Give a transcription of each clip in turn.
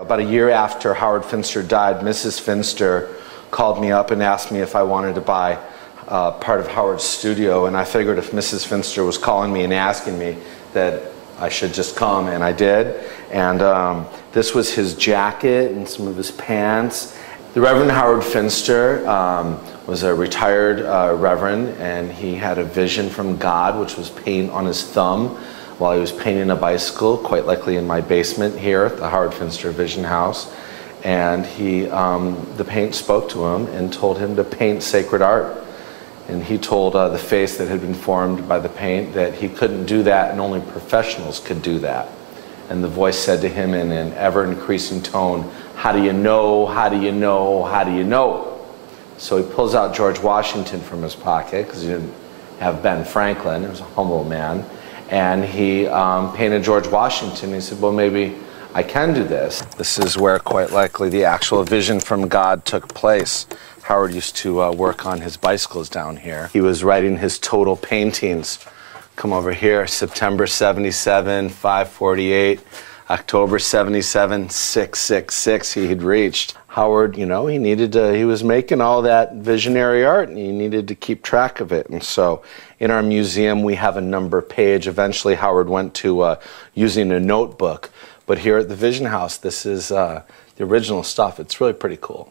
About a year after Howard Finster died, Mrs. Finster called me up and asked me if I wanted to buy part of Howard's studio, and I figured if Mrs. Finster was calling me and asking me that I should just come, and I did. And this was his jacket and some of his pants. The Reverend Howard Finster was a retired reverend, and he had a vision from God, which was paint on his thumb while he was painting a bicycle, quite likely in my basement here at the Howard Finster Vision House. And the paint spoke to him and told him to paint sacred art. And he told the face that had been formed by the paint that he couldn't do that and only professionals could do that. And the voice said to him in an ever-increasing tone, "How do you know, how do you know, how do you know?" So he pulls out George Washington from his pocket, because he didn't have Ben Franklin, he was a humble man. And he painted George Washington. He said, well, maybe I can do this. This is where quite likely the actual vision from God took place. Howard used to work on his bicycles down here. He was writing his total paintings. Come over here, September 77, 548, October 77, 666, he had reached. Howard, you know, he was making all that visionary art, and he needed to keep track of it. And so in our museum, we have a number page. Eventually, Howard went to using a notebook. But here at the Vision House, this is the original stuff. It's really pretty cool.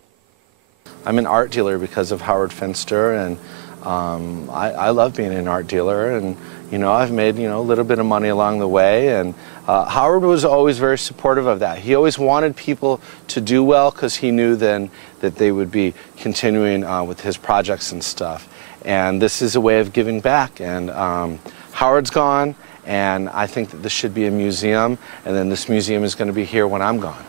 I'm an art dealer because of Howard Finster, and I love being an art dealer, and I've made a little bit of money along the way, and Howard was always very supportive of that. He always wanted people to do well because he knew then that they would be continuing with his projects and stuff. And this is a way of giving back. And Howard's gone, and I think that this should be a museum, and then this museum is going to be here when I'm gone.